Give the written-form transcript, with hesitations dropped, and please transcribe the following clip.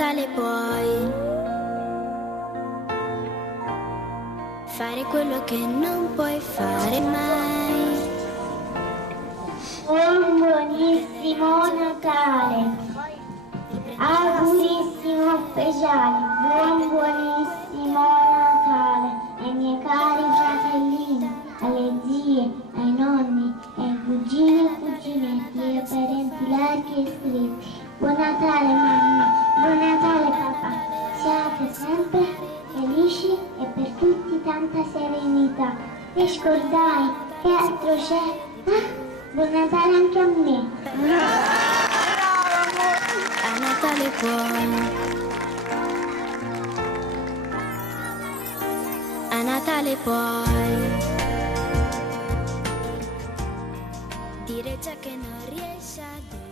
Natale puoi fare quello che non puoi fare mai. Buon buonissimo Natale, augurissimo speciale, buon buonissimo Natale ai miei cari fratellini, alle zie, ai nonni, ai cugini e cuginetti e ai parenti larghi e stretti. Buon Natale mamma, buon Natale papà, siate sempre felici e per tutti tanta serenità. E scordai, che altro c'è? Ah, buon Natale anche a me. A Natale puoi, a Natale puoi dire ciò che non riesci a dire.